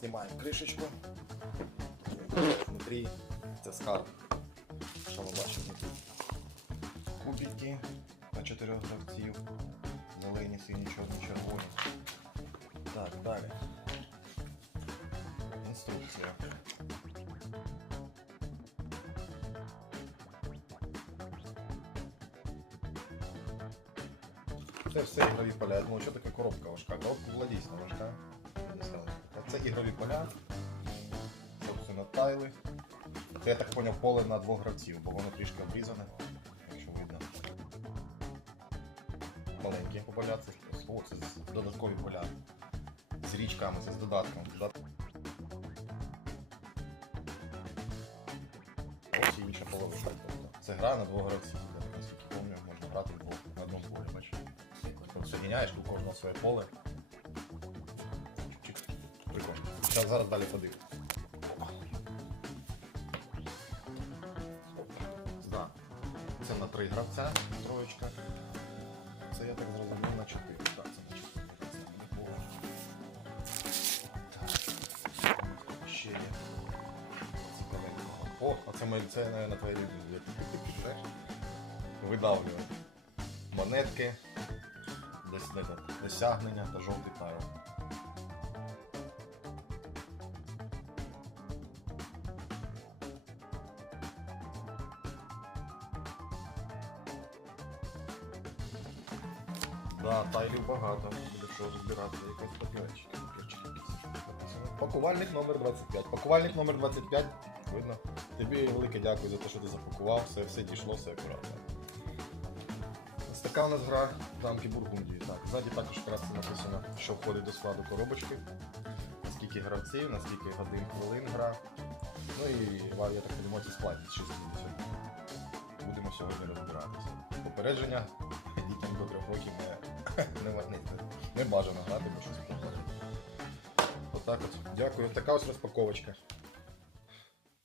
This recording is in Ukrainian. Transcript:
Знімаємо кришечку. Внутрі це скарб. Що ви бачите тут? Кубики на чотирьох гравців. Зелені, сині, чорні, червоні. Так, далі. Інструкція. Це все ігрові поля. Думаю, що таке коробка важка? Коробка була дійсно важка. Це ігрові поля. Собственно, тайли. Це я так поняв поле на двох гравців, бо воно трішки обрізане, якщо видно. Маленькі поля, це, о, це додаткові поля. З річками, це з додатком. Ось і інша половина. Тобто це гра на двох гравців. Наскільки пам'ятаю, можна грати вдвох на одному полі, бачиш. Тобто все міняєш, у кожного своє поле. Прикольно. Зараз, зараз далі подивимось. Да. Це на три гравця, троєчка. Це я так зрозумів на чотири. Так, це на чотири. Це не було. Так. Ще є. Цікавенького. О, а це моє це, наверное, твоє. Знаєш? Видавлювати. Монетки, десь не досягнення та жовтий тайл. Да, тайлів багато, буде що розбирати, якась папірочка. папірчик. Пакувальник номер 25. Пакувальник номер 25, видно. Тобі велике дякую за те, що ти запакував, все, все дійшло, все акуратно. Ось така у нас гра замки Бургундії. Так, ззаді також це написано, що входить до складу коробочки. Наскільки гравців, наскільки годин хвилин гра. Ну і я так подумаю, це складність 60. Будемо сьогодні розбиратися. Попередження дітям до трьох років не, не, бажано грати, бо щось попаде. Отак от. Дякую. Така ось розпаковочка.